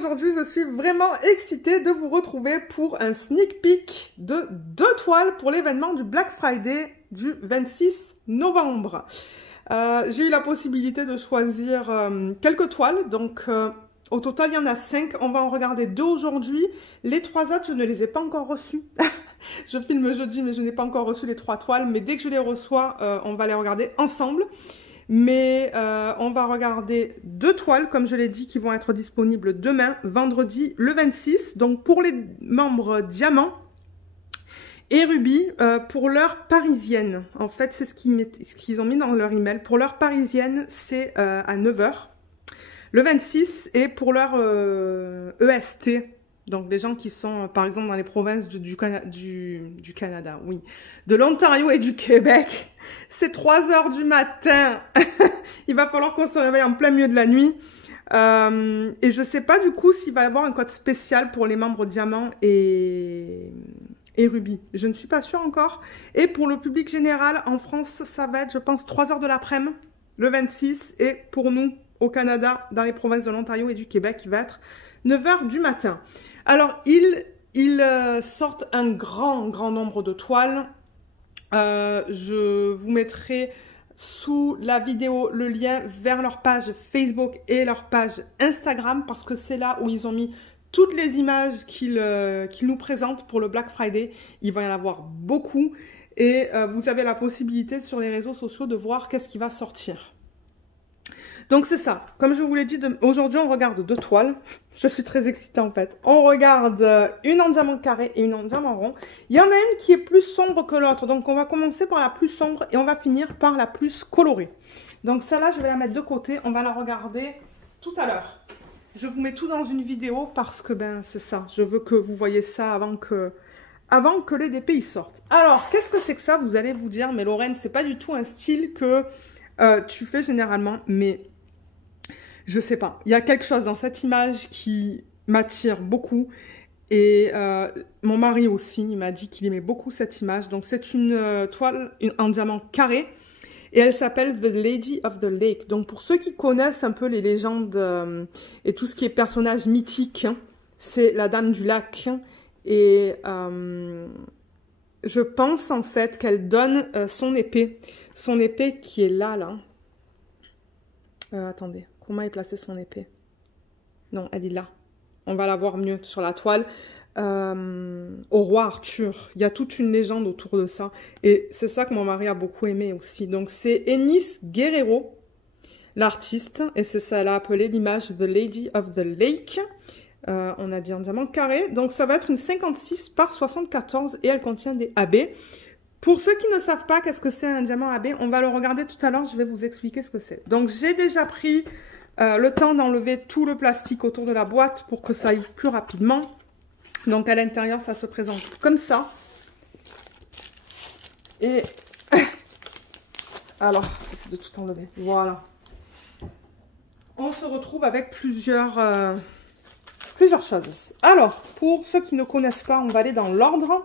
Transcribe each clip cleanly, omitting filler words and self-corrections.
aujourd'hui je suis vraiment excitée de vous retrouver pour un sneak peek de 2 toiles pour l'événement du Black Friday du 26 novembre. J'ai eu la possibilité de choisir quelques toiles, donc au total il y en a 5, on va en regarder 2 aujourd'hui. Les 3 autres je ne les ai pas encore reçues. Je filme jeudi mais je n'ai pas encore reçu les 3 toiles, mais dès que je les reçois on va les regarder ensemble. Mais on va regarder 2 toiles, comme je l'ai dit, qui vont être disponibles demain, vendredi, le 26. Donc pour les membres diamants et rubis, pour l'heure parisienne. En fait, c'est ce qu'ils ont mis dans leur email. Pour l'heure parisienne, c'est à 9 h. Le 26, et pour l'heure EST, donc les gens qui sont, par exemple, dans les provinces du Canada, oui, de l'Ontario et du Québec, c'est 3 h du matin. Il va falloir qu'on se réveille en plein milieu de la nuit. Et je ne sais pas du coup s'il va y avoir un code spécial pour les membres diamants et rubis. Je ne suis pas sûre encore. Et pour le public général, en France, ça va être, je pense, 3 h de l'après-midi, le 26. Et pour nous, au Canada, dans les provinces de l'Ontario et du Québec, il va être 9 h du matin. Alors, ils sortent un grand nombre de toiles. Je vous mettrai sous la vidéo le lien vers leur page Facebook et leur page Instagram, parce que c'est là où ils ont mis toutes les images qu'ils nous présentent pour le Black Friday. Il va y en avoir beaucoup et vous avez la possibilité sur les réseaux sociaux de voir qu'est-ce qui va sortir. Donc c'est ça, comme je vous l'ai dit, aujourd'hui on regarde 2 toiles. Je suis très excitée en fait. On regarde une en diamant carré et une en diamant rond. Il y en a une qui est plus sombre que l'autre, donc on va commencer par la plus sombre et on va finir par la plus colorée. Donc celle-là, je vais la mettre de côté, on va la regarder tout à l'heure. Je vous mets tout dans une vidéo parce que ben c'est ça, je veux que vous voyez ça avant que les DP sortent. Alors, qu'est-ce que c'est que ça? Vous allez vous dire, mais Lorraine, c'est pas du tout un style que tu fais généralement, mais je sais pas, il y a quelque chose dans cette image qui m'attire beaucoup et mon mari aussi, il m'a dit qu'il aimait beaucoup cette image. Donc c'est une toile en diamant carré et elle s'appelle The Lady of the Lake. Donc pour ceux qui connaissent un peu les légendes et tout ce qui est personnage mythique, hein, c'est la Dame du Lac et je pense en fait qu'elle donne son épée qui est là. Attendez. Comment est placée son épée? Non, elle est là. On va la voir mieux sur la toile. Au roi Arthur. Il y a toute une légende autour de ça. Et c'est ça que mon mari a beaucoup aimé aussi. Donc c'est Enis Guerrero, l'artiste. Et c'est ça, elle a appelé l'image The Lady of the Lake. On a dit en diamant carré. Donc ça va être une 56 par 74 et elle contient des AB. Pour ceux qui ne savent pas qu'est-ce que c'est un diamant AB, on va le regarder tout à l'heure. Je vais vous expliquer ce que c'est. Donc j'ai déjà pris le temps d'enlever tout le plastique autour de la boîte pour que ça aille plus rapidement. Donc à l'intérieur, ça se présente comme ça. Et alors, j'essaie de tout enlever. Voilà. On se retrouve avec plusieurs choses. Alors, pour ceux qui ne connaissent pas, on va aller dans l'ordre.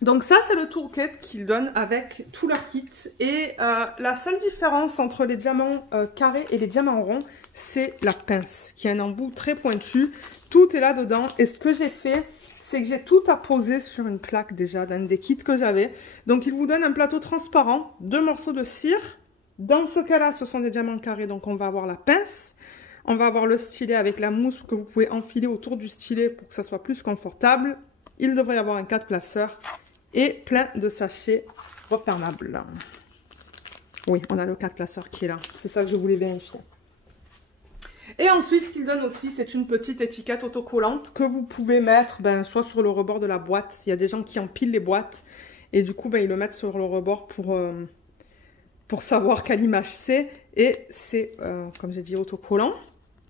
Donc ça, c'est le toolkit qu'ils donnent avec tout leur kit. Et la seule différence entre les diamants carrés et les diamants ronds, c'est la pince, qui a un embout très pointu. Tout est là-dedans. Et ce que j'ai fait, c'est que j'ai tout apposé sur une plaque déjà, d'un des kits que j'avais. Donc, ils vous donnent un plateau transparent, 2 morceaux de cire. Dans ce cas-là, ce sont des diamants carrés, donc on va avoir la pince. On va avoir le stylet avec la mousse que vous pouvez enfiler autour du stylet pour que ça soit plus confortable. Il devrait y avoir un 4 placeurs. Et plein de sachets refermables. Oui, on a le 4 placeurs qui est là. C'est ça que je voulais vérifier. Et ensuite, ce qu'ils donnent aussi, c'est une petite étiquette autocollante que vous pouvez mettre soit sur le rebord de la boîte. Il y a des gens qui empilent les boîtes. Et du coup, ils le mettent sur le rebord pour savoir quelle image c'est. Et c'est, comme j'ai dit, autocollant.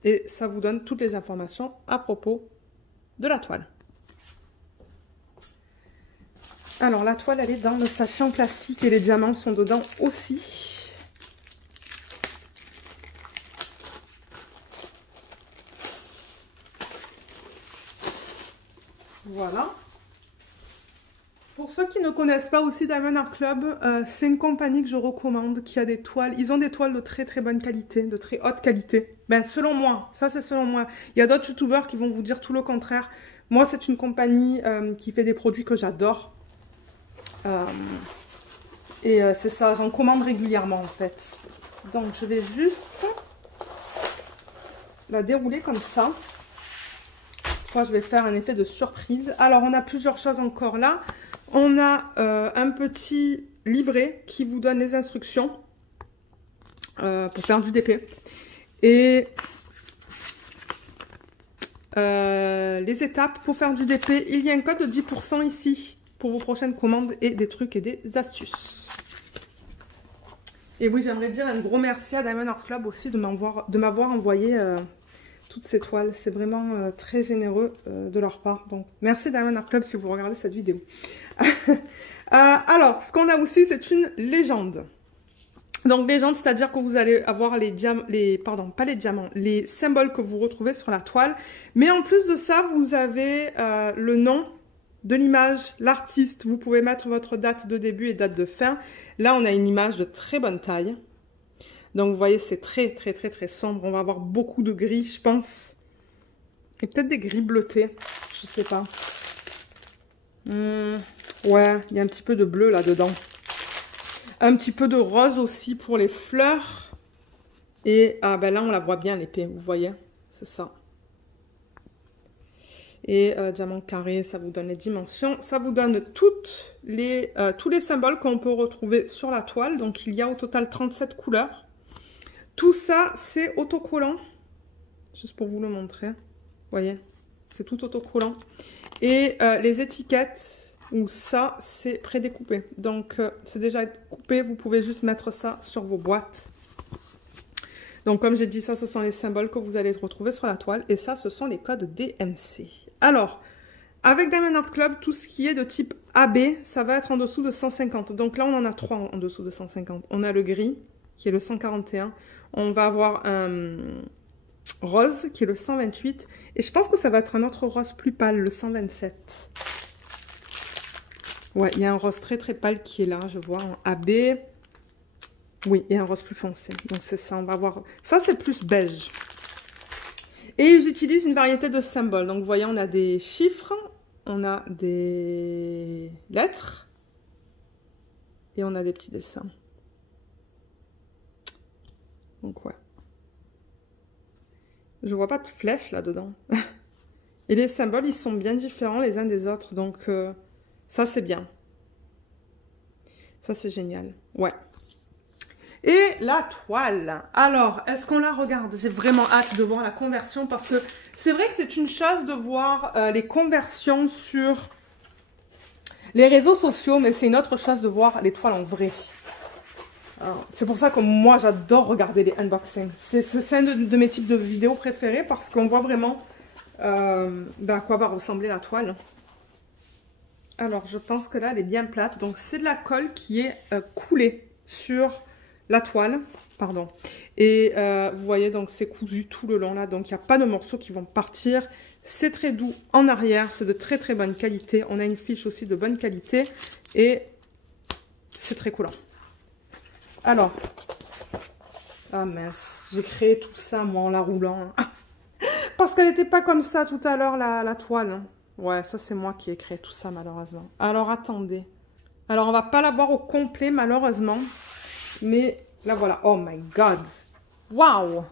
Et ça vous donne toutes les informations à propos de la toile. Alors, la toile, elle est dans le sachet en plastique et les diamants sont dedans aussi. Voilà. Pour ceux qui ne connaissent pas aussi Diamond Art Club, c'est une compagnie que je recommande qui a des toiles. Ils ont des toiles de très bonne qualité, de très haute qualité. Ben, selon moi, ça c'est selon moi. Il y a d'autres youtubeurs qui vont vous dire tout le contraire. Moi, c'est une compagnie qui fait des produits que j'adore. C'est ça, j'en commande régulièrement en fait. Donc, je vais juste la dérouler comme ça. Fois, je vais faire un effet de surprise. Alors, on a plusieurs choses encore là. On a un petit livret qui vous donne les instructions pour faire du DP. Et les étapes pour faire du DP. Il y a un code de 10% ici pour vos prochaines commandes et des trucs et des astuces. Et oui, j'aimerais dire un gros merci à Diamond Art Club aussi de m'avoir envoyé toutes ces toiles. C'est vraiment très généreux de leur part. Donc, merci Diamond Art Club si vous regardez cette vidéo. Alors, ce qu'on a aussi, c'est une légende. Donc, légende, c'est-à-dire que vous allez avoir les symboles que vous retrouvez sur la toile. Mais en plus de ça, vous avez le nom de l'image, l'artiste. Vous pouvez mettre votre date de début et date de fin. Là, on a une image de très bonne taille. Donc, vous voyez, c'est très, très, très, très sombre. On va avoir beaucoup de gris, je pense. Et peut-être des gris bleutés. Je sais pas. Ouais, il y a un petit peu de bleu là-dedans. Un petit peu de rose aussi pour les fleurs. Et ben là, on la voit bien, l'épée, vous voyez. C'est ça. Et diamant carré, ça vous donne les dimensions. Ça vous donne tous les symboles qu'on peut retrouver sur la toile. Donc, il y a au total 37 couleurs. Tout ça, c'est autocollant. Juste pour vous le montrer. Vous voyez, c'est tout autocollant. Et les étiquettes, où ça, c'est prédécoupé. Donc, c'est déjà coupé. Vous pouvez juste mettre ça sur vos boîtes. Donc, comme j'ai dit, ça, ce sont les symboles que vous allez retrouver sur la toile. Et ça, ce sont les codes DMC. Alors, avec Diamond Art Club, tout ce qui est de type AB, ça va être en dessous de 150. Donc là, on en a 3 en dessous de 150. On a le gris, qui est le 141. On va avoir un rose, qui est le 128. Et je pense que ça va être un autre rose plus pâle, le 127. Ouais, il y a un rose très très pâle qui est là, je vois, en AB. Oui, il y a un rose plus foncé. Donc c'est ça, on va voir. Ça, c'est plus beige. Et ils utilisent une variété de symboles. Donc vous voyez, on a des chiffres, on a des lettres et on a des petits dessins. Donc ouais. Je vois pas de flèches là-dedans. Et les symboles, ils sont bien différents les uns des autres. Donc ça, c'est bien. Ça, c'est génial. Ouais. Et la toile. Alors, est-ce qu'on la regarde? J'ai vraiment hâte de voir la conversion parce que c'est vrai que c'est une chose de voir les conversions sur les réseaux sociaux, mais c'est une autre chose de voir les toiles en vrai. C'est pour ça que moi, j'adore regarder les unboxings. C'est un de mes types de vidéos préférés parce qu'on voit vraiment à quoi va ressembler la toile. Alors, je pense que là, elle est bien plate. Donc, c'est de la colle qui est coulée sur la toile, pardon. Et vous voyez, donc c'est cousu tout le long là, donc il n'y a pas de morceaux qui vont partir. C'est très doux en arrière, c'est de très très bonne qualité. On a une fiche aussi de bonne qualité et c'est très coulant. Alors, ah mince, j'ai créé tout ça moi en la roulant. Parce qu'elle n'était pas comme ça tout à l'heure la toile. Ouais, ça c'est moi qui ai créé tout ça malheureusement. Alors attendez. Alors on va pas la voir au complet malheureusement. Mais là, voilà. Oh my God. Waouh.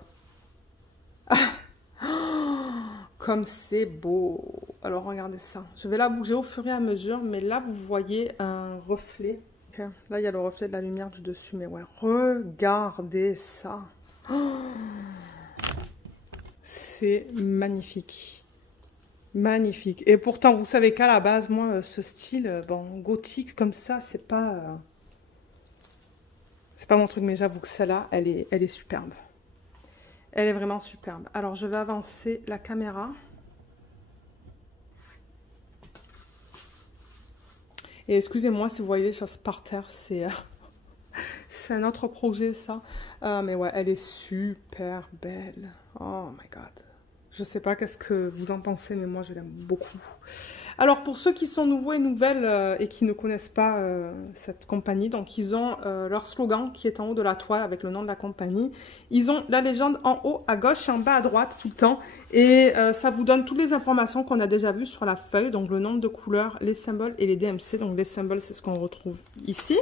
Comme c'est beau. Alors, regardez ça. Je vais la bouger au fur et à mesure. Mais là, vous voyez un reflet. Okay. Là, il y a le reflet de la lumière du dessus. Mais ouais, regardez ça. Oh, c'est magnifique. Magnifique. Et pourtant, vous savez qu'à la base, moi, ce style, bon, gothique comme ça, c'est pas mon truc, mais j'avoue que celle-là, elle est superbe. Elle est vraiment superbe. Alors, je vais avancer la caméra. Et excusez-moi si vous voyez des choses par terre, c'est un autre projet, ça. Mais ouais, elle est super belle. Oh my God. Je sais pas qu'est-ce que vous en pensez, mais moi je l'aime beaucoup. Alors pour ceux qui sont nouveaux et nouvelles et qui ne connaissent pas cette compagnie, donc ils ont leur slogan qui est en haut de la toile avec le nom de la compagnie. Ils ont la légende en haut à gauche et en bas à droite tout le temps. Et ça vous donne toutes les informations qu'on a déjà vues sur la feuille, donc le nombre de couleurs, les symboles et les DMC. Donc les symboles, c'est ce qu'on retrouve ici.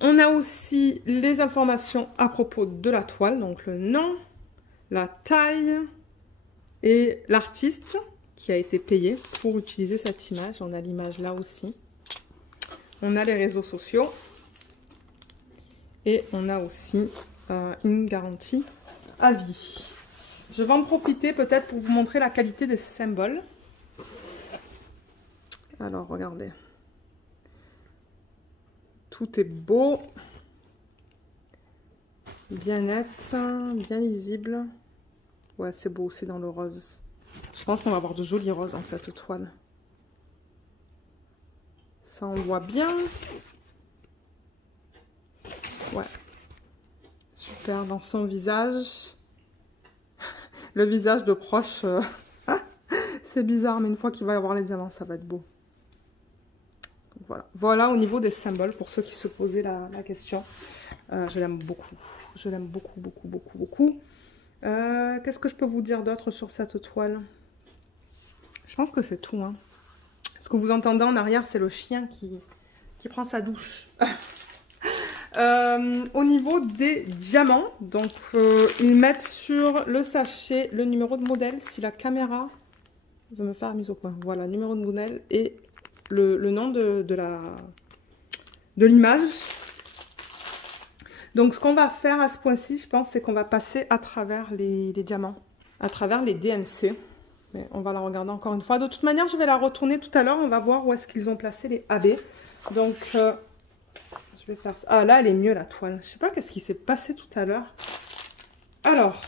On a aussi les informations à propos de la toile, donc le nom, la taille et l'artiste qui a été payé pour utiliser cette image. On a l'image là aussi. On a les réseaux sociaux. Et on a aussi une garantie à vie. Je vais en profiter peut-être pour vous montrer la qualité des symboles. Alors, regardez. Tout est beau. Bien net, bien lisible. Ouais, c'est beau aussi dans le rose. Je pense qu'on va avoir de jolis roses dans cette toile. Ça, on voit bien. Ouais. Super, dans son visage. Le visage de proche. C'est bizarre, mais une fois qu'il va y avoir les diamants, ça va être beau. Donc, voilà. Voilà au niveau des symboles, pour ceux qui se posaient la question. Je l'aime beaucoup. Je l'aime beaucoup, beaucoup, beaucoup, beaucoup. Qu'est-ce que je peux vous dire d'autre sur cette toile? Je pense que c'est tout. Hein. Ce que vous entendez en arrière, c'est le chien qui prend sa douche. Au niveau des diamants, donc ils mettent sur le sachet le numéro de modèle. Si la caméra veut me faire mise au point. Voilà, numéro de modèle et le nom de l'image. Donc ce qu'on va faire à ce point-ci, je pense, c'est qu'on va passer à travers les diamants, à travers les DMC. Mais on va la regarder encore une fois. De toute manière, je vais la retourner tout à l'heure. On va voir où est-ce qu'ils ont placé les AB. Donc, je vais faire ça. Ah, là, elle est mieux, la toile. Je sais pas qu'est-ce qui s'est passé tout à l'heure. Alors,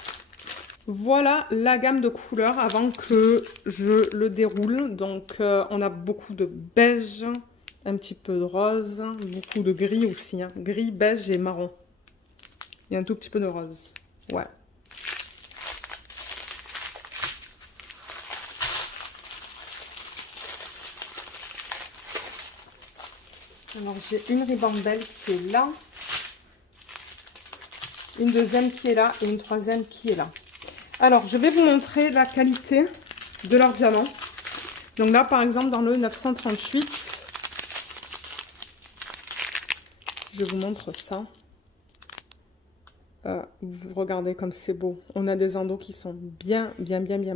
voilà la gamme de couleurs avant que je le déroule. Donc, on a beaucoup de beige, un petit peu de rose, beaucoup de gris aussi. Hein. Gris, beige et marron. Il y a un tout petit peu de rose. Ouais. Alors, j'ai une ribambelle qui est là, une deuxième qui est là et une troisième qui est là. Alors, je vais vous montrer la qualité de leurs diamants. Donc là, par exemple, dans le 938, si je vous montre ça, vous regardez comme c'est beau. On a des endos qui sont bien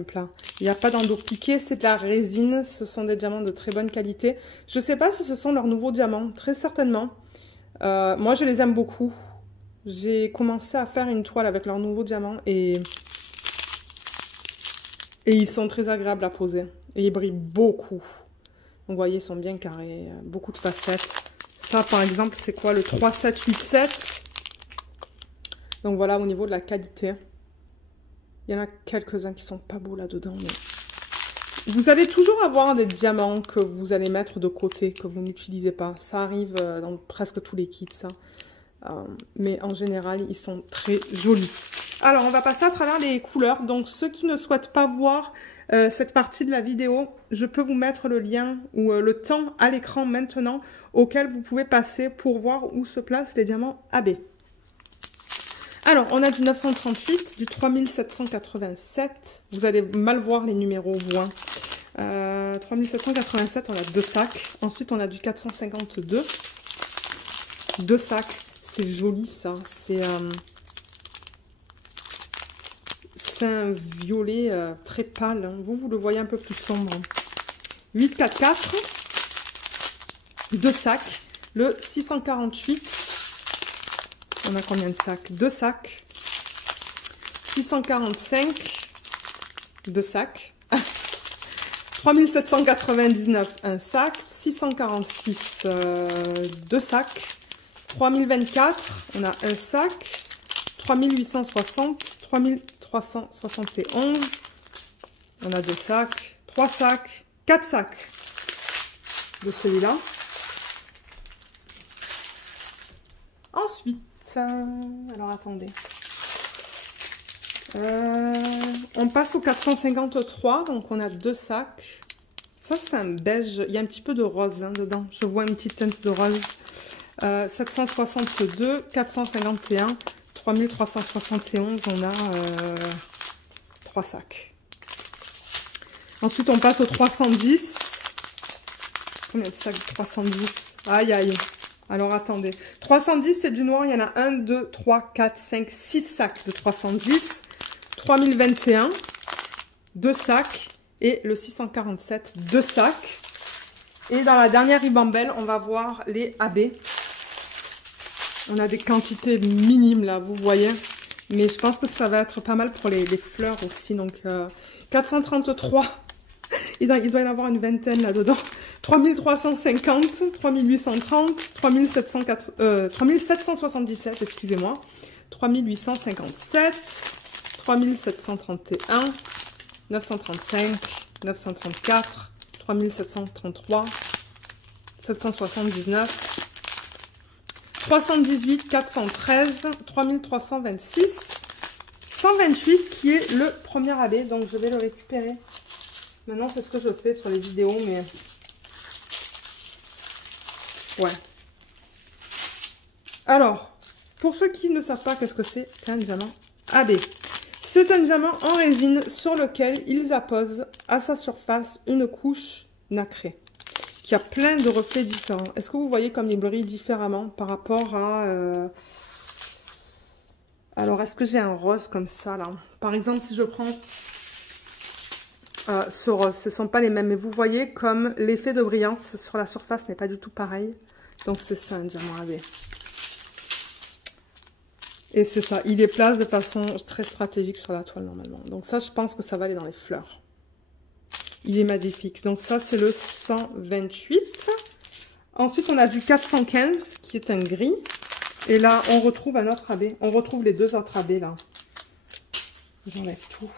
plats. Il n'y a pas d'endos piqués, c'est de la résine. Ce sont des diamants de très bonne qualité. Je ne sais pas si ce sont leurs nouveaux diamants, très certainement. Moi, je les aime beaucoup. J'ai commencé à faire une toile avec leurs nouveaux diamants et ils sont très agréables à poser. Et ils brillent beaucoup. Donc, vous voyez, ils sont bien carrés, beaucoup de facettes. Ça, par exemple, c'est quoi? Le 3787. Donc voilà, au niveau de la qualité, il y en a quelques-uns qui sont pas beaux là-dedans. Mais... vous allez toujours avoir des diamants que vous allez mettre de côté, que vous n'utilisez pas. Ça arrive dans presque tous les kits, ça. Mais en général, ils sont très jolis. Alors, on va passer à travers les couleurs. Donc, ceux qui ne souhaitent pas voir cette partie de la vidéo, je peux vous mettre le lien ou le temps à l'écran maintenant auquel vous pouvez passer pour voir où se placent les diamants AB. Alors, on a du 938, du 3787. Vous allez mal voir les numéros, vous. 3787, on a 2 sacs. Ensuite, on a du 452. 2 sacs. C'est joli, ça. C'est un violet très pâle. Hein. Vous le voyez un peu plus sombre. 844. 2 sacs. Le 648. On a combien de sacs? 2 sacs. 645. 2 sacs. 3799, un sac. 646, 2 sacs. 3024, on a un sac. 3860, 3371. On a 2 sacs. 3 sacs. 4 sacs de celui-là. Ensuite, alors attendez. On passe au 453, donc on a 2 sacs. Ça, c'est un beige. Il y a un petit peu de rose hein, dedans. Je vois une petite teinte de rose. 762, 451, 3371. On a 3 sacs. Ensuite, on passe au 310. Combien de sacs 310? Aïe, aïe. Alors, attendez. 310, c'est du noir. Il y en a 1, 2, 3, 4, 5, 6 sacs de 310. 3021, 2 sacs. Et le 647, 2 sacs. Et dans la dernière ribambelle, on va voir les AB. On a des quantités minimes là, vous voyez. Mais je pense que ça va être pas mal pour les fleurs aussi. Donc 433, il doit y en avoir une vingtaine là-dedans. 3350, 3830, 3777, excusez-moi. 3857, 3731. 935, 934, 3733, 779, 318, 413, 3326, 128 qui est le premier AB. Donc je vais le récupérer. Maintenant c'est ce que je fais sur les vidéos, mais ouais. Alors, pour ceux qui ne savent pas qu'est-ce que c'est qu'un diamant AB. C'est un diamant en résine sur lequel ils apposent à sa surface une couche nacrée qui a plein de reflets différents. Est-ce que vous voyez comme il brille différemment par rapport à... Alors, est-ce que j'ai un rose comme ça, là? Par exemple, si je prends ce rose, ce ne sont pas les mêmes. Mais vous voyez comme l'effet de brillance sur la surface n'est pas du tout pareil. Donc, c'est ça, un diamant AB. Et c'est ça, il les place de façon très stratégique sur la toile normalement. Donc ça, je pense que ça va aller dans les fleurs. Il est magnifique. Donc ça, c'est le 128. Ensuite, on a du 415 qui est un gris. Et là, on retrouve un autre AB. On retrouve les 2 autres AB là. J'enlève tout.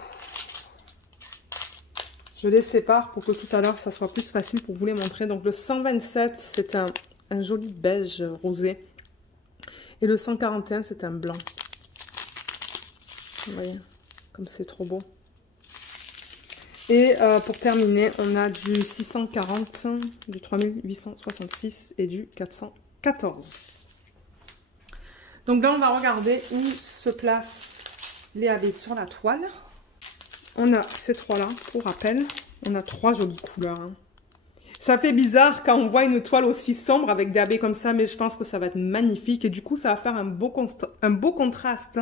Je les sépare pour que tout à l'heure, ça soit plus facile pour vous les montrer. Donc le 127, c'est un joli beige rosé. Et le 141, c'est un blanc. Vous voyez, comme c'est trop beau. Et pour terminer, on a du 640, du 3866 et du 414. Donc là, on va regarder où se placent les AB sur la toile. On a ces 3-là, pour rappel. On a 3 jolies couleurs. Hein. Ça fait bizarre quand on voit une toile aussi sombre avec des AB comme ça, mais je pense que ça va être magnifique. Et du coup, ça va faire un beau contraste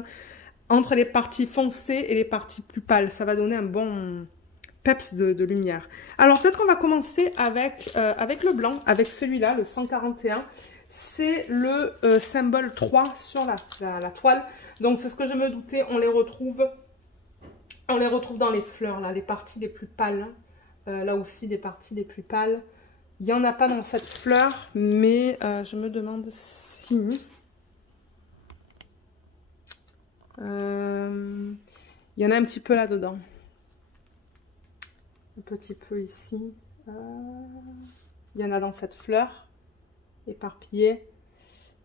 entre les parties foncées et les parties plus pâles. Ça va donner un bon peps de lumière. Alors, peut-être qu'on va commencer avec le blanc, avec celui-là, le 141. C'est le symbole 3 sur la toile. Donc, c'est ce que je me doutais. On les retrouve dans les fleurs, là, les parties les plus pâles. Là aussi, des parties les plus pâles. Il n'y en a pas dans cette fleur, mais je me demande si... il y en a un petit peu là-dedans. Un petit peu ici. Il y en a dans cette fleur, éparpillée.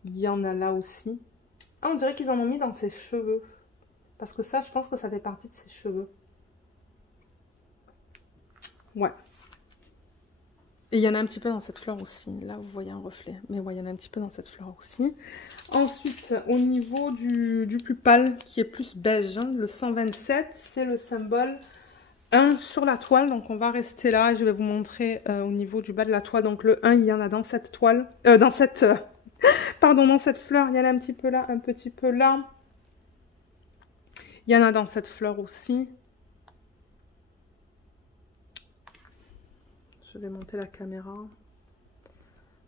Il y en a là aussi. Ah, on dirait qu'ils en ont mis dans ses cheveux. Parce que ça, je pense que ça fait partie de ses cheveux. Ouais. Et il y en a un petit peu dans cette fleur aussi. Là, vous voyez un reflet. Mais ouais, il y en a un petit peu dans cette fleur aussi. Ensuite, au niveau du plus pâle, qui est plus beige, hein, le 127, c'est le symbole 1 sur la toile. Donc, on va rester là. Je vais vous montrer au niveau du bas de la toile. Donc, le 1, il y en a dans cette toile. Dans cette fleur, il y en a un petit peu là, un petit peu là. Il y en a dans cette fleur aussi. Je vais monter la caméra.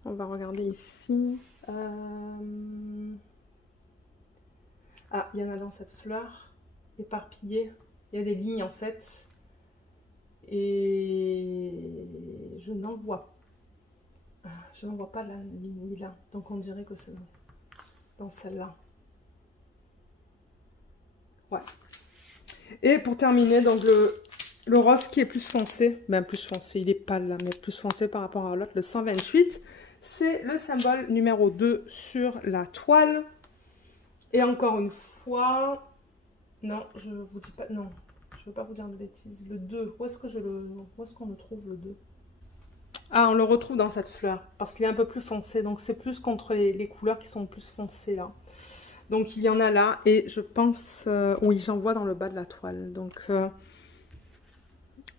On va regarder ici. Ah, il y en a dans cette fleur, éparpillée. Il y a des lignes en fait. Et je n'en vois pas la ligne là. Donc on dirait que c'est dans celle-là. Ouais. Et pour terminer, donc le rose qui est plus foncé, il est pâle là, mais plus foncé par rapport à l'autre, le 128, c'est le symbole numéro 2 sur la toile. Et encore une fois, Non, je vous dis pas, non, je veux pas vous dire de bêtises. Le 2, où est-ce qu'on le trouve le 2? Ah, on le retrouve dans cette fleur, parce qu'il est un peu plus foncé, donc c'est plus contre les couleurs qui sont plus foncées là. Donc il y en a là, et je pense, oui, j'en vois dans le bas de la toile. Donc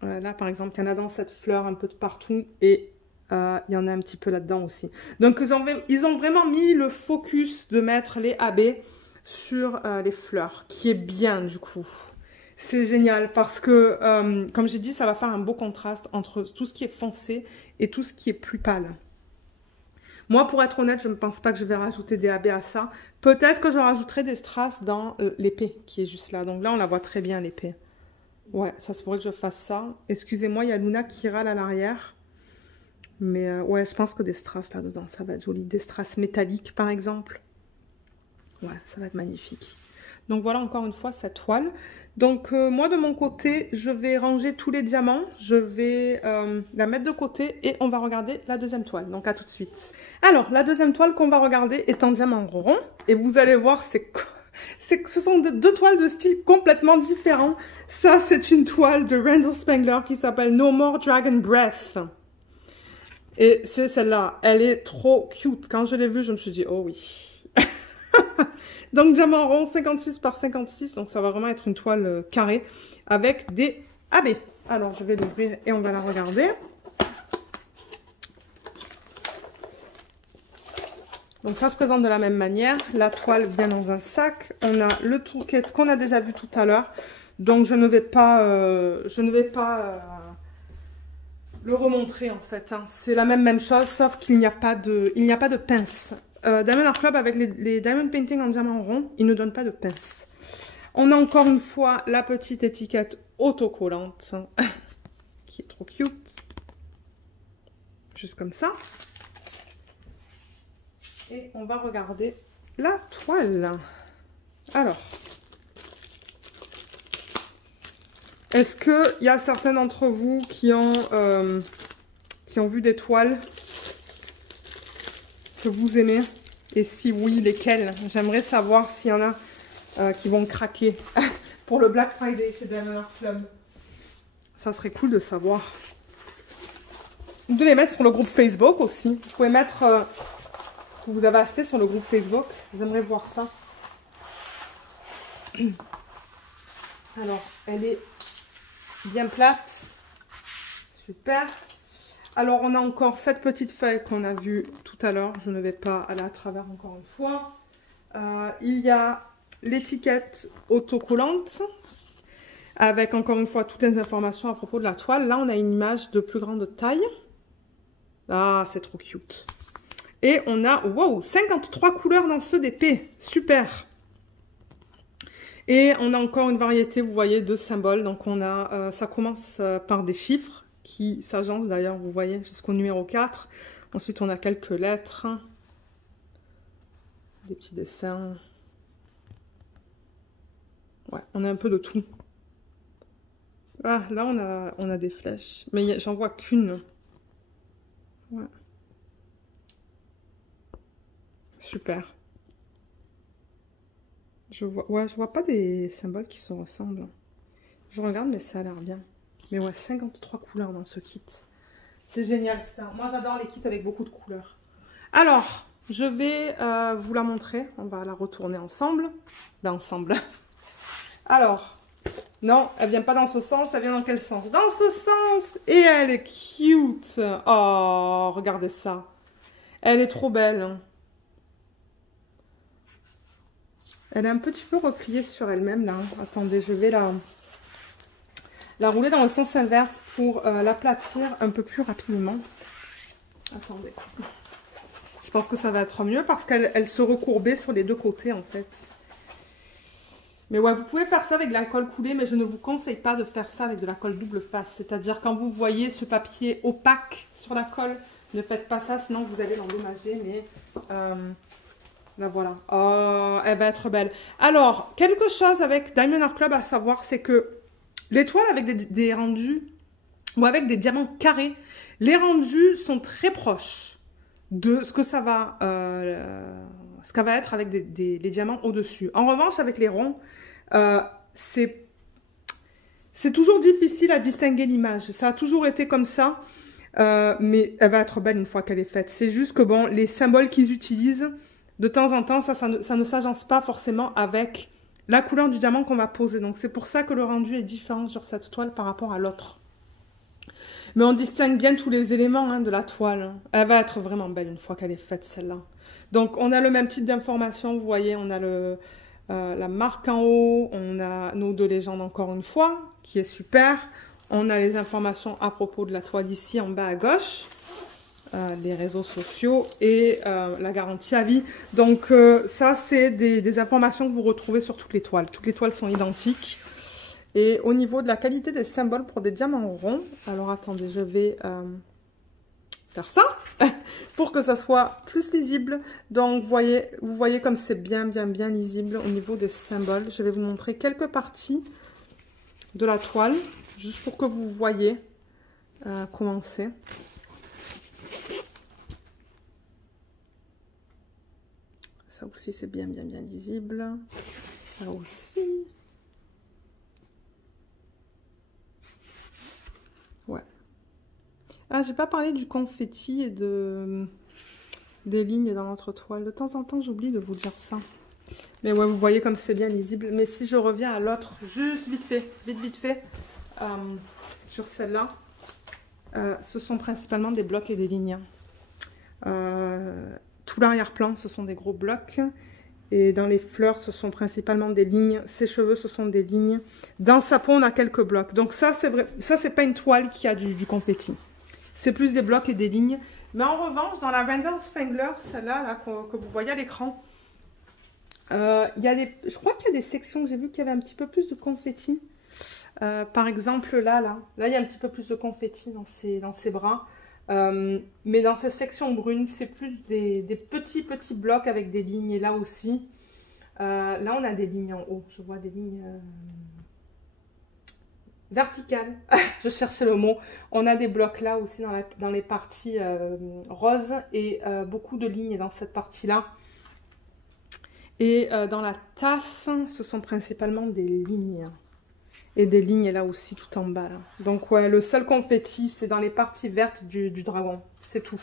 là par exemple, il y en a dans cette fleur un peu de partout, et il y en a un petit peu là-dedans aussi. Donc ils ont vraiment mis le focus de mettre les AB sur les fleurs, qui est bien du coup. C'est génial parce que, comme j'ai dit, ça va faire un beau contraste entre tout ce qui est foncé et tout ce qui est plus pâle. Moi, pour être honnête, je ne pense pas que je vais rajouter des AB à ça. Peut-être que je rajouterai des strass dans l'épée qui est juste là. Donc là, on la voit très bien, l'épée. Ouais, ça se pourrait que je fasse ça. Excusez-moi, il y a Luna qui râle à l'arrière. Mais ouais, je pense que des strass là-dedans, ça va être joli. Des strass métalliques, par exemple. Ouais, ça va être magnifique. Donc voilà encore une fois cette toile. Donc moi de mon côté, je vais ranger tous les diamants. Je vais la mettre de côté et on va regarder la deuxième toile. Donc à tout de suite. Alors la deuxième toile qu'on va regarder est en diamant rond. Et vous allez voir, ce sont deux toiles de style complètement différents. Ça c'est une toile de Randall Spangler qui s'appelle No More Dragon Breath. Et c'est celle-là. Elle est trop cute. Quand je l'ai vue, je me suis dit, oh oui. Donc diamant rond 56 par 56, donc ça va vraiment être une toile carrée avec des AB. Alors je vais l'ouvrir et on va la regarder. Donc ça se présente de la même manière. La toile vient dans un sac. On a le toolkit qu'on a déjà vu tout à l'heure. Donc je ne vais pas le remontrer en fait. Hein. C'est la même chose, sauf qu'il n'y a pas de pince. Diamond Art Club avec les Diamond Painting en diamant rond, ils ne donnent pas de pince. On a encore une fois la petite étiquette autocollante qui est trop cute. Juste comme ça. Et on va regarder la toile. Alors, est-ce qu'il y a certains d'entre vous qui ont vu des toiles que vous aimez? Et si oui, lesquelles? J'aimerais savoir s'il y en a qui vont craquer pour le Black Friday chez Diamond Art Club. Ça serait cool de savoir. De les mettre sur le groupe Facebook aussi. Vous pouvez mettre ce que vous avez acheté sur le groupe Facebook. J'aimerais voir ça. Alors, elle est bien plate. Super. Alors, on a encore cette petite feuille qu'on a vue tout à l'heure. Je ne vais pas aller à travers encore une fois. Il y a l'étiquette autocollante avec encore une fois toutes les informations à propos de la toile. Là, on a une image de plus grande taille. Ah, c'est trop cute. Et on a, wow, 53 couleurs dans ce d'épée. Super. Et on a encore une variété, vous voyez, de symboles. Donc, on a, ça commence par des chiffres qui s'agencent d'ailleurs, vous voyez, jusqu'au numéro 4. Ensuite, on a quelques lettres. Des petits dessins. Ouais, on a un peu de tout. Ah, là, on a des flèches. Mais j'en vois qu'une. Ouais. Super. Je vois pas des symboles qui se ressemblent. Je regarde, mais ça a l'air bien. Mais ouais, 53 couleurs dans ce kit. C'est génial ça. Moi, j'adore les kits avec beaucoup de couleurs. Alors, je vais vous la montrer. On va la retourner ensemble. Là, ensemble. Alors, non, elle vient pas dans ce sens. Elle vient dans quel sens? Dans ce sens. Et elle est cute. Oh, regardez ça. Elle est trop belle. Elle est un petit peu repliée sur elle-même là. Attendez, je vais la rouler dans le sens inverse pour l'aplatir un peu plus rapidement. Attendez. Je pense que ça va être mieux parce qu'elle se recourbait sur les deux côtés en fait. Mais ouais, vous pouvez faire ça avec de la colle coulée, mais je ne vous conseille pas de faire ça avec de la colle double face. C'est-à-dire quand vous voyez ce papier opaque sur la colle, ne faites pas ça, sinon vous allez l'endommager. Mais là voilà. Oh, elle va être belle. Alors, quelque chose avec Diamond Art Club à savoir, c'est que les toiles avec des rendus ou avec des diamants carrés, les rendus sont très proches de ce que ça va, être avec les diamants au-dessus. En revanche, avec les ronds, c'est toujours difficile à distinguer l'image. Ça a toujours été comme ça, mais elle va être belle une fois qu'elle est faite. C'est juste que bon, les symboles qu'ils utilisent, de temps en temps, ça ne s'agence pas forcément avec la couleur du diamant qu'on va poser. Donc c'est pour ça que le rendu est différent sur cette toile par rapport à l'autre. Mais on distingue bien tous les éléments hein, de la toile. Elle va être vraiment belle une fois qu'elle est faite, celle-là. Donc, on a le même type d'information. Vous voyez, on a la marque en haut. On a nos deux légendes encore une fois, qui est super. On a les informations à propos de la toile ici en bas à gauche. Les réseaux sociaux et la garantie à vie. Donc, ça, c'est des informations que vous retrouvez sur toutes les toiles. Toutes les toiles sont identiques. Et au niveau de la qualité des symboles pour des diamants ronds, alors attendez, je vais faire ça pour que ça soit plus lisible. Donc, vous voyez comme c'est bien lisible au niveau des symboles. Je vais vous montrer quelques parties de la toile, juste pour que vous voyez comment c'est. Ça aussi, c'est bien lisible. Ça aussi... Ouais. Ah, j'ai pas parlé du confetti et des lignes dans notre toile. De temps en temps, j'oublie de vous dire ça. Mais ouais, vous voyez comme c'est bien lisible. Mais si je reviens à l'autre, juste vite fait, sur celle-là, ce sont principalement des blocs et des lignes. Tout l'arrière-plan, ce sont des gros blocs. Et dans les fleurs, ce sont principalement des lignes. Ses cheveux, ce sont des lignes. Dans sa peau, on a quelques blocs. Donc ça, c'est vrai. Ça, c'est pas une toile qui a du confetti. C'est plus des blocs et des lignes. Mais en revanche, dans la Randall Spangler, celle-là là, que vous voyez à l'écran, je crois qu'il y a des sections que j'ai vu qu'il y avait un petit peu plus de confetti. Par exemple, là, il y a un petit peu plus de confetti dans ses bras. Mais dans ces sections brunes, c'est plus des petits blocs avec des lignes. Et là aussi, là on a des lignes en haut. Je vois des lignes verticales. Je cherchais le mot. On a des blocs là aussi dans les parties roses et beaucoup de lignes dans cette partie-là. Et dans la tasse, ce sont principalement des lignes. Et des lignes là aussi tout en bas. Là. Donc ouais, le seul confetti, c'est dans les parties vertes du dragon. C'est tout.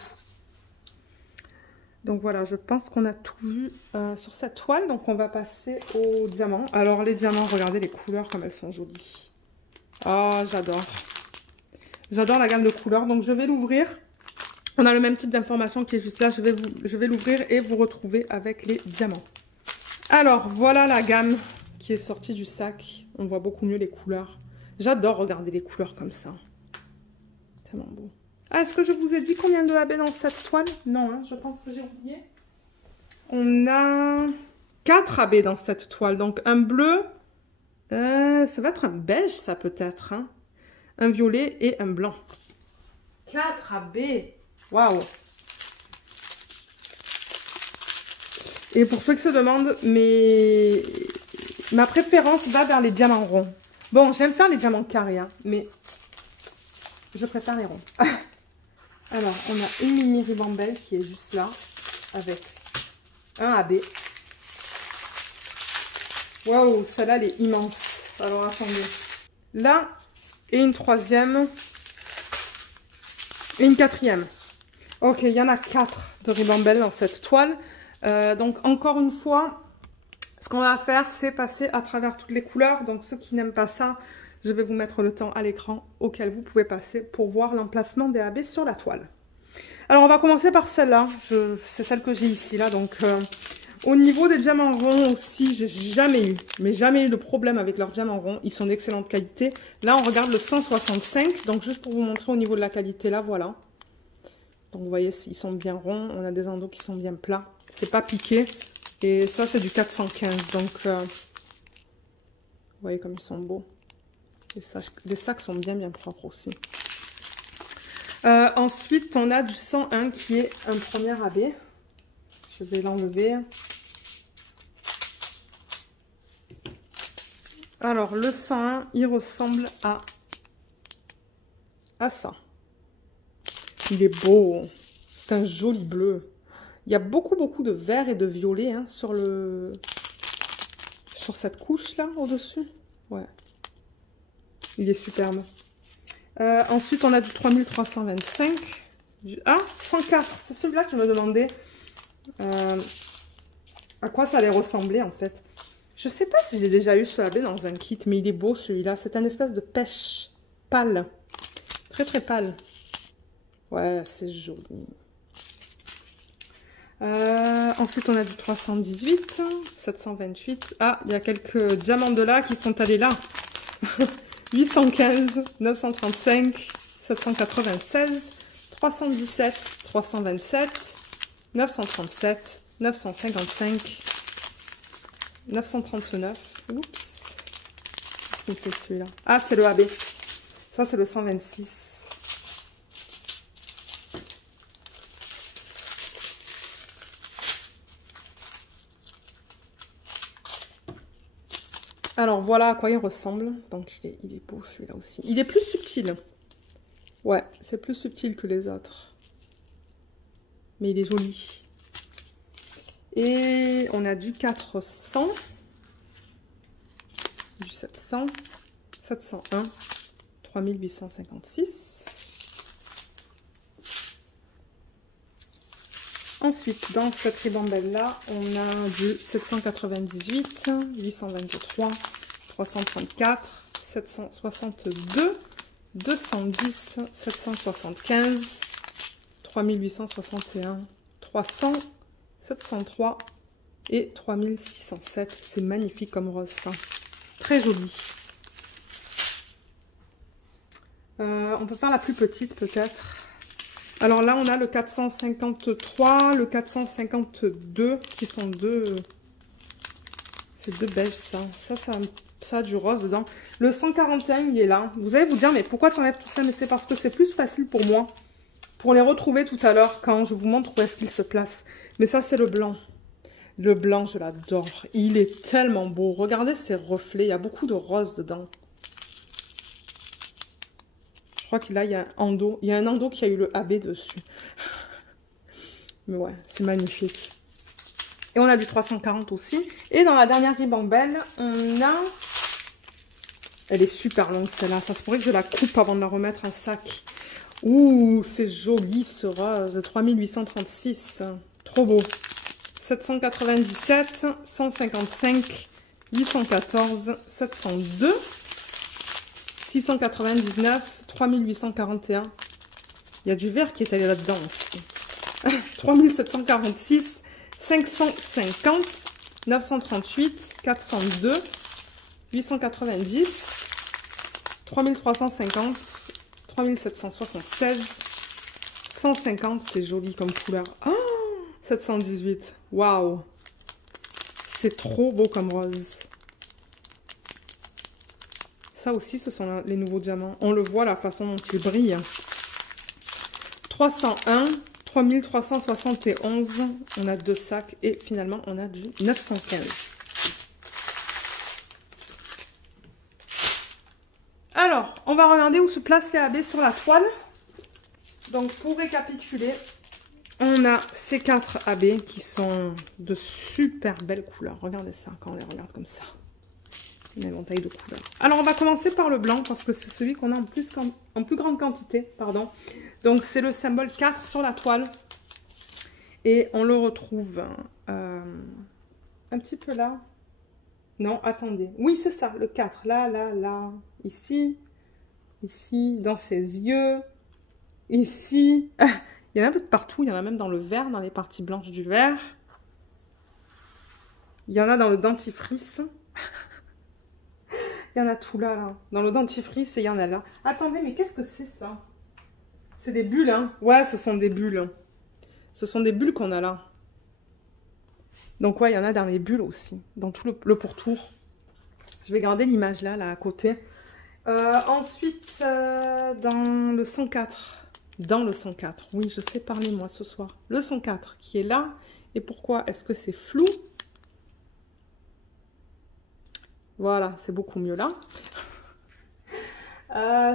Donc voilà, je pense qu'on a tout vu sur cette toile. Donc on va passer aux diamants. Alors les diamants, regardez les couleurs comme elles sont jolies. Oh, j'adore. J'adore la gamme de couleurs. Donc je vais l'ouvrir. On a le même type d'information qui est juste là. Je vais l'ouvrir et vous retrouver avec les diamants. Alors voilà la gamme qui est sortie du sac. On voit beaucoup mieux les couleurs. J'adore regarder les couleurs comme ça. Tellement beau. Ah, est-ce que je vous ai dit combien de AB dans cette toile? Non, hein, je pense que j'ai oublié. On a 4 AB dans cette toile. Donc un bleu, ça va être un beige ça peut-être. Hein. Un violet et un blanc. 4 AB. Waouh. Et pour ceux qui se demandent, ma préférence va vers les diamants ronds. Bon, j'aime faire les diamants carrés, hein, mais je préfère les ronds. Alors, on a une mini ribambelle qui est juste là, avec un AB. Waouh, celle-là, elle est immense. Alors, attendez. Là, et une troisième, et une quatrième. Ok, il y en a 4 de ribambelle dans cette toile. Donc, encore une fois... Ce qu'on va faire, c'est passer à travers toutes les couleurs. Donc, ceux qui n'aiment pas ça, je vais vous mettre le temps à l'écran auquel vous pouvez passer pour voir l'emplacement des AB sur la toile. Alors, on va commencer par celle-là. C'est celle que j'ai ici, là. Donc, au niveau des diamants ronds aussi, j'ai jamais eu de problème avec leurs diamants ronds. Ils sont d'excellente qualité. Là, on regarde le 165. Donc, juste pour vous montrer au niveau de la qualité, là, voilà. Donc, vous voyez, ils sont bien ronds. On a des endos qui sont bien plats. C'est pas piqué. Et ça, c'est du 415. Donc, vous voyez comme ils sont beaux. Les sacs sont bien propres aussi. Ensuite, on a du 101 qui est un premier AB. Je vais l'enlever. Alors, le 101, il ressemble à ça. Il est beau. C'est un joli bleu. Il y a beaucoup de vert et de violet hein, sur cette couche là au-dessus. Ouais. Il est superbe. Ensuite, on a du 3325. Ah, 104. C'est celui-là que je me demandais à quoi ça allait ressembler, en fait. Je sais pas si j'ai déjà eu ce AB dans un kit, mais il est beau, celui-là. C'est un espèce de pêche pâle. Très, très pâle. Ouais, c'est joli. Ensuite, on a du 318, 728. Ah, il y a quelques diamants de là qui sont allés là. 815, 935, 796, 317, 327, 937, 955, 939. Oups. Qu'est-ce qu'il fait celui-là? Ah, c'est le AB. Ça, c'est le 126. Alors, voilà à quoi il ressemble. Donc, il est beau, celui-là aussi. Il est plus subtil. Ouais, c'est plus subtil que les autres. Mais il est joli. Et on a du 400. Du 700. 701. 3856. Ensuite, dans cette ribambelle-là, on a du 798, 823, 334, 762, 210, 775, 3861, 300, 703 et 3607. C'est magnifique comme rose, ça. Très joli. On peut faire la plus petite, peut-être. Alors là, on a le 453, le 452, qui sont deux... C'est deux beiges, ça. Ça a du rose dedans. Le 141, il est là. Vous allez vous dire, mais pourquoi tu enlèves tout ça? Mais c'est parce que c'est plus facile pour moi. Pour les retrouver tout à l'heure, quand je vous montre où est-ce qu'il se place. Mais ça, c'est le blanc. Le blanc, je l'adore. Il est tellement beau. Regardez ces reflets. Il y a beaucoup de rose dedans. Je crois qu'il y a un endo. Il y a un endo qui a eu le AB dessus. Mais ouais, c'est magnifique. Et on a du 340 aussi. Et dans la dernière ribambelle, on a... Elle est super longue, celle-là. Ça se pourrait que je la coupe avant de la remettre en sac. Ouh, c'est joli, ce rose. 3836. Trop beau. 797, 155, 814, 702, 699, 3841. Il y a du vert qui est allé là-dedans aussi. 3746, 550, 938, 402, 890, 3350, 3776, 150, c'est joli comme couleur. Oh, 718, waouh, c'est trop beau comme rose. Ça aussi, ce sont les nouveaux diamants. On le voit, la façon dont ils brillent. 301, 3371, on a 2 sacs et finalement, on a du 915. Alors, on va regarder où se placent les AB sur la toile. Donc, pour récapituler, on a ces 4 AB qui sont de super belles couleurs. Regardez ça quand on les regarde comme ça. Une éventail de couleurs. Alors, on va commencer par le blanc parce que c'est celui qu'on a en plus grande quantité. Pardon. Donc, c'est le symbole 4 sur la toile. Et on le retrouve un petit peu là. Non, attendez. Oui, c'est ça, le 4. Là, là, là. Ici. Ici, dans ses yeux. Ici. Il y en a un peu de partout. Il y en a même dans le vert, dans les parties blanches du vert. Il y en a dans le dentifrice. Il y en a tout là, là. Dans le dentifrice et il y en a là. Attendez, mais qu'est-ce que c'est ça? C'est des bulles, hein? Ouais, ce sont des bulles. Ce sont des bulles qu'on a là. Donc, ouais, il y en a dans les bulles aussi. Dans tout le pourtour. Je vais garder l'image là, là, à côté. Ensuite, dans le 104. Dans le 104. Oui, je sais parler, moi, ce soir. Le 104 qui est là. Et pourquoi est-ce que c'est flou? Voilà, c'est beaucoup mieux là.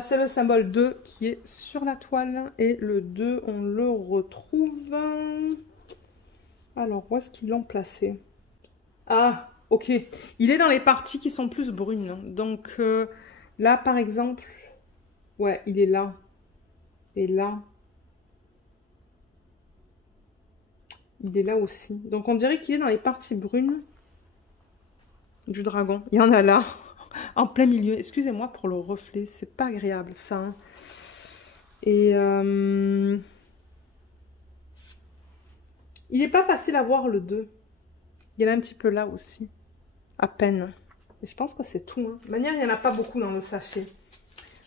C'est le symbole 2 qui est sur la toile. Et le 2, on le retrouve... Alors, où est-ce qu'ils l'ont placé? Ah, Ok, il est dans les parties qui sont plus brunes. Donc là, par exemple, ouais, il est là. Et là. Il est là aussi. Donc on dirait qu'il est dans les parties brunes du dragon. Il y en a là, en plein milieu. Excusez-moi pour le reflet, c'est pas agréable ça. Hein. Et il n'est pas facile à voir le 2. Il y en a un petit peu là aussi. À peine. Et je pense que c'est tout. Hein. De manière, il n'y en a pas beaucoup dans le sachet.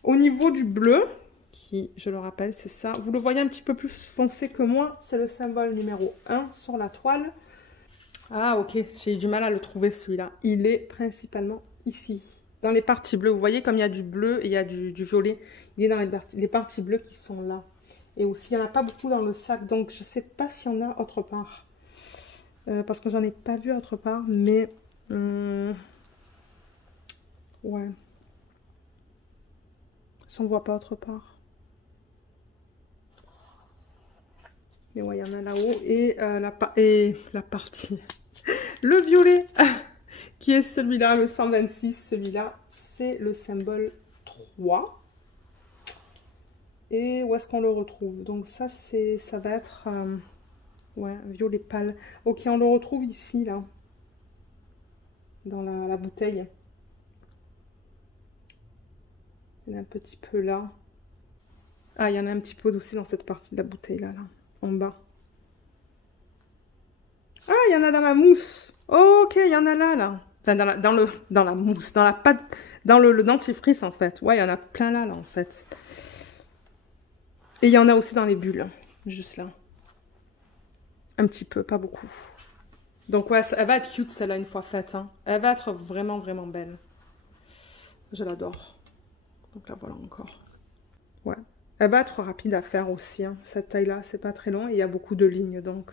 Au niveau du bleu, qui, je le rappelle, c'est ça. Vous le voyez un petit peu plus foncé que moi. C'est le symbole numéro 1 sur la toile. Ah, ok. J'ai eu du mal à le trouver, celui-là. Il est principalement ici. Dans les parties bleues. Vous voyez comme il y a du bleu et il y a du violet. Il est dans les parties bleues qui sont là. Et aussi, il n'y en a pas beaucoup dans le sac. Donc, je ne sais pas s'il y en a autre part. Parce que j'en ai pas vu autre part. Mais... ouais. Ça, on ne voit pas autre part. Mais ouais, il y en a là-haut. Et, la partie... Le violet, qui est celui-là, le 126. Celui-là, c'est le symbole 3. Et où est-ce qu'on le retrouve? Donc ça, ça va être... ouais, violet pâle. Ok, on le retrouve ici, là. Dans la bouteille. Il y en a un petit peu là. Ah, il y en a un petit peu aussi dans cette partie de la bouteille, là, en bas. Ah, il y en a dans la mousse. Ok, il y en a là. Enfin, dans la mousse, dans la pâte, dans le dentifrice, en fait. Ouais, il y en a plein là, en fait. Et il y en a aussi dans les bulles, juste là. Un petit peu, pas beaucoup. Donc ouais, elle va être cute celle-là une fois faite. Hein. Elle va être vraiment, vraiment belle. Je l'adore. Donc là, voilà encore. Ouais. Elle va être rapide à faire aussi. Hein. Cette taille-là, c'est pas très long. Et il y a beaucoup de lignes. Donc,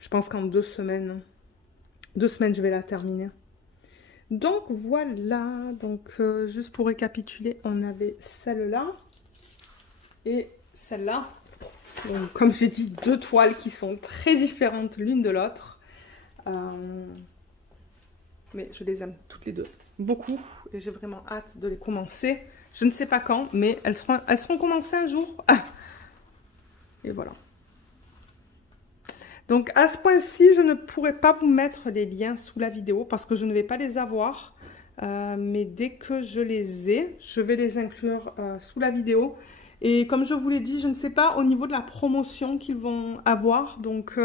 je pense qu'en 2 semaines, je vais la terminer. Donc, voilà. Donc, juste pour récapituler, on avait celle-là. Et celle-là. Donc, comme j'ai dit, 2 toiles qui sont très différentes l'une de l'autre. Mais je les aime toutes les deux. Beaucoup. Et j'ai vraiment hâte de les commencer. Je ne sais pas quand, mais elles seront commencées un jour. Et voilà. Donc, à ce point-ci, je ne pourrai pas vous mettre les liens sous la vidéo parce que je ne vais pas les avoir. Mais dès que je les ai, je vais les inclure sous la vidéo. Et comme je vous l'ai dit, je ne sais pas au niveau de la promotion qu'ils vont avoir. Donc,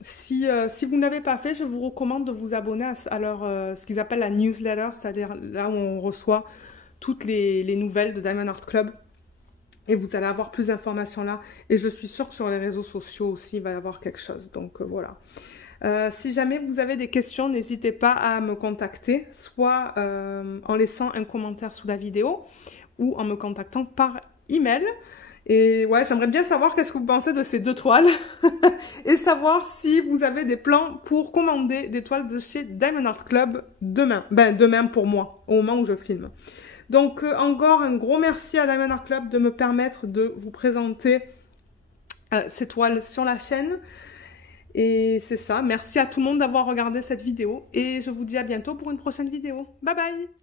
si vous ne l'avez pas fait, je vous recommande de vous abonner à leur, ce qu'ils appellent la newsletter, c'est-à-dire là où on reçoit toutes les nouvelles de Diamond Art Club. Et vous allez avoir plus d'informations là. Et je suis sûre que sur les réseaux sociaux aussi, il va y avoir quelque chose. Donc, voilà. Si jamais vous avez des questions, n'hésitez pas à me contacter, soit en laissant un commentaire sous la vidéo ou en me contactant par email. Et ouais, j'aimerais bien savoir qu'est-ce que vous pensez de ces 2 toiles et savoir si vous avez des plans pour commander des toiles de chez Diamond Art Club demain. Ben, demain pour moi, au moment où je filme. Donc, encore un gros merci à Diamond Art Club de me permettre de vous présenter ces toiles sur la chaîne. Et c'est ça. Merci à tout le monde d'avoir regardé cette vidéo. Et je vous dis à bientôt pour une prochaine vidéo. Bye bye!